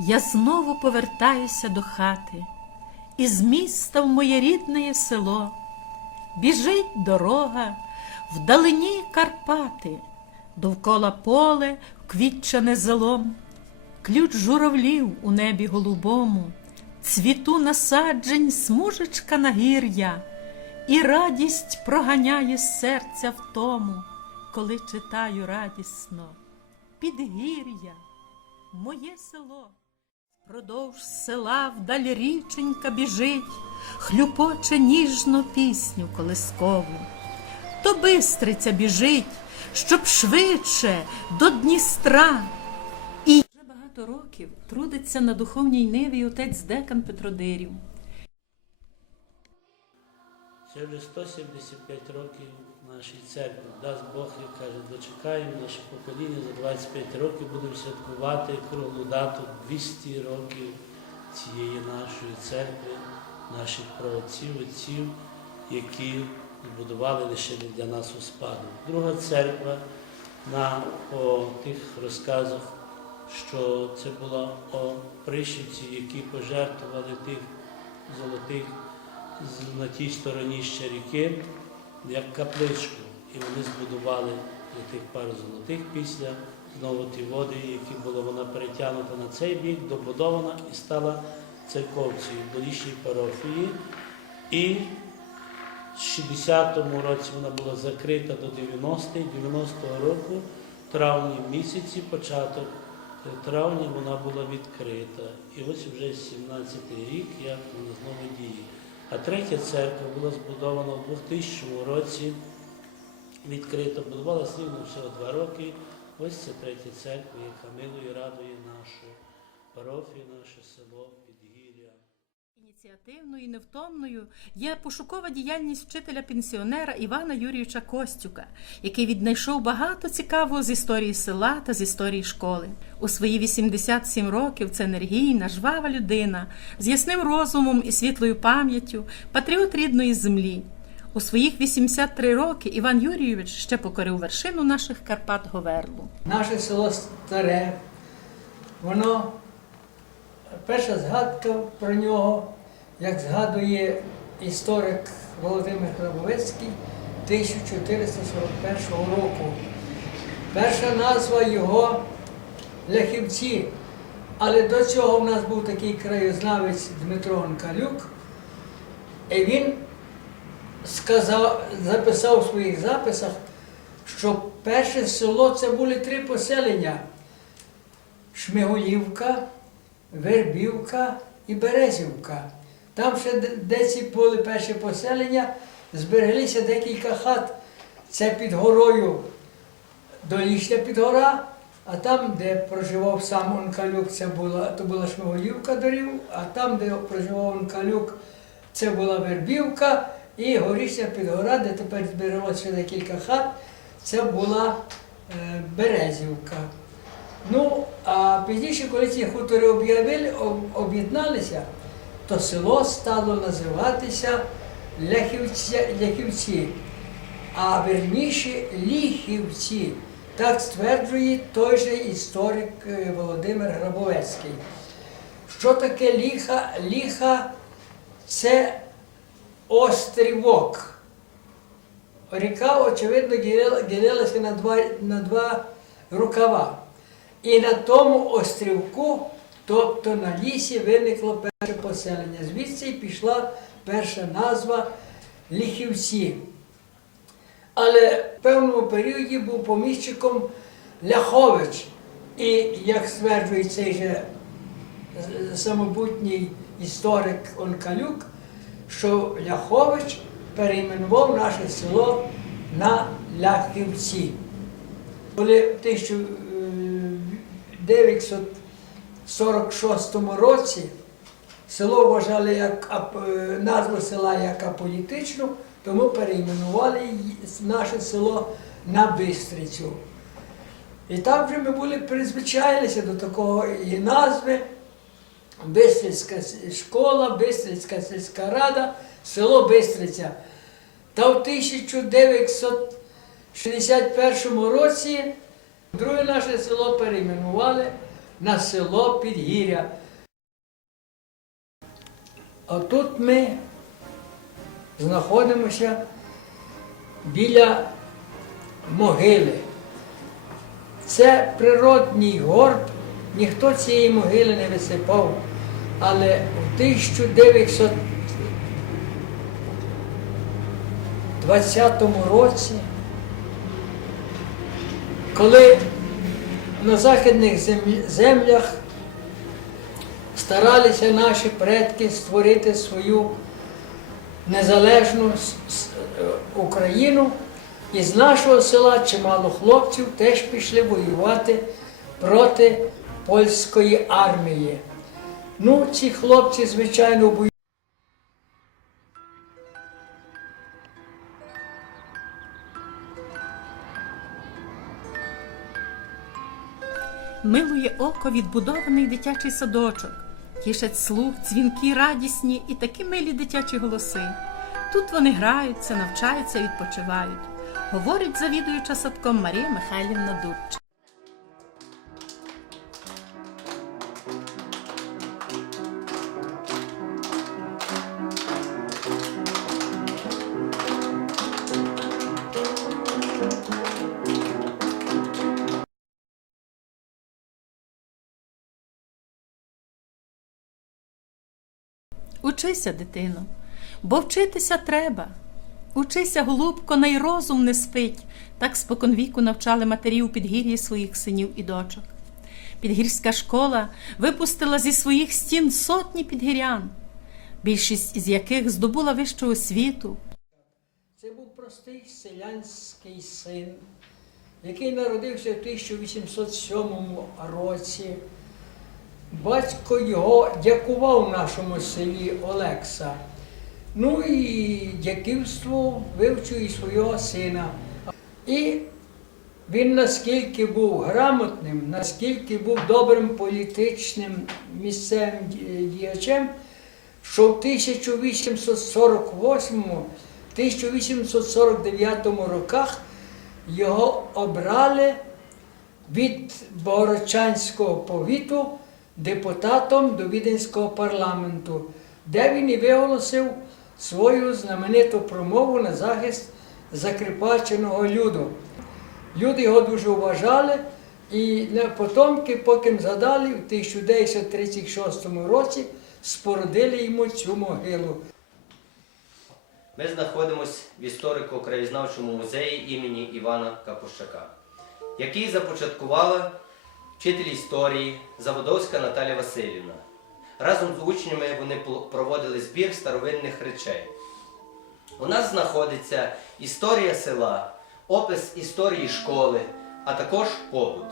Я знову повертаюся до хати, із міста в моє рідне село. Біжить дорога, вдалині Карпати, довкола поле квітчане зелом, ключ журавлів у небі голубому, цвіту насаджень смужечка нагір'я, і радість проганяє серця в тому, коли читаю радісно. Підгір'я, моє село. Продовж села вдаль річенька біжить, хлюпоче ніжну пісню колискову. То бистриця біжить, щоб швидше до Дністра. І вже багато років трудиться на духовній ниві отець декан Петро Дирів. Це вже 175 років нашій церкві. Дасть Бог, як каже, дочекаємо наше покоління за 25 років будемо святкувати круглу дату 200 років цієї нашої церкви, наших праотців, отців, які збудували лише для нас у спадок. Друга церква на по тих розказах, що це була о пришівці, які пожертвували тих золотих на тій стороні ще ріки, як капличку. І вони збудували для тих пар золотих після знову ті води, які була вона перетягнута на цей бік, добудована і стала церковцею в болішній парафії. І в 60-му році вона була закрита до 90 90-го року, в травні місяці, початок травня вона була відкрита. І ось вже 17-й рік, як вона знову діє. А третя церква була збудована у 2000 році, відкрита, будувалася рівно всього два роки. Ось це третя церква, яка милою радує нашу парафію, наше село. Ініціативною і невтомною є пошукова діяльність вчителя-пенсіонера Івана Юрійовича Костюка, який віднайшов багато цікавого з історії села та з історії школи. У свої 87 років це енергійна, жвава людина з ясним розумом і світлою пам'яттю, патріот рідної землі. У своїх 83 роки Іван Юрійович ще покорив вершину наших Карпат Говерлу. Наше село старе, воно перша згадка про нього, як згадує історик Володимир Грабовецький 1441 року. Перша назва його Ляхівці. Але до цього в нас був такий краєзнавець Дмитро Онкалюк, і він сказав, записав у своїх записах, що перше село це були три поселення: Шмигулівка, Вербівка і Березівка. Там ще де- де були перші поселення, збереглися декілька хат. Це під горою Долішня підгора, а там, де проживав сам Онкалюк, це була, то була Шмигулівка дорів, а там, де проживав Онкалюк, це була Вербівка і горішня підгора, де тепер збереглося декілька хат, це була е, Березівка. Ну, а пізніше, коли ці хутори об'єдналися, то село стало називатися Ляхівці, Ляхівці, а верніше Ліхівці. Так стверджує той же історик е, Володимир Грабовецький. Що таке ліха? Ліха це острівок. Ріка, очевидно, ділилася на два, на два рукава. І на тому острівку, тобто на лісі, виникло перше поселення. Звідси пішла перша назва Ліхівці. Але в певному періоді був поміщиком Ляхович. І, як стверджує цей же самобутній історик Онкалюк, що Ляхович перейменував наше село на Ляхівці. Коли в 1946 році село вважали як е, назву села як аполітичну, тому перейменували наше село на Бистрицю. І так вже ми були призвичайлися до такого і назви. Бистрицька школа, Бистрицька сільська рада, село Бистриця. Та в 1961 році друге наше село перейменували на село Підгір'я. А тут ми знаходимося біля могили. Це природній горб, ніхто цієї могили не висипав. Але в 1920 році, коли на західних землях старалися наші предки створити свою незалежну е, Україну, із нашого села чимало хлопців теж пішли воювати проти польської армії. Ну, ці хлопці, звичайно, бою. Милує око відбудований дитячий садочок. Тішать слух, дзвінки радісні і такі милі дитячі голоси. Тут вони граються, навчаються, відпочивають. Говорить завідуюча садком Марія Михайлівна Дудчик. Учися, дитино, бо вчитися треба. Учися, голубко, най розум не спить. Так споконвіку навчали матері у підгір'ї своїх синів і дочок. Підгірська школа випустила зі своїх стін сотні підгірян, більшість із яких здобула вищу освіту. Це був простий селянський син, який народився в 1807 році. Батько його дякував нашому селі Олекса. Ну і дяківство вивчив і свого сина. І він наскільки був грамотним, наскільки був добрим політичним місцевим діячем, що в 1848-1849 роках його обрали від Богородчанського повіту депутатом до Віденського парламенту, де він і виголосив свою знамениту промову на захист закріпаченого люду. Люди його дуже вважали, і потомки, поки згадали, в 1936 році спорудили йому цю могилу. Ми знаходимося в історико-краєзнавчому музеї імені Івана Капущака, який започаткувала вчитель історії Заводовська Наталя Васильівна. Разом з учнями вони проводили збір старовинних речей. У нас знаходиться історія села, опис історії школи, а також побут.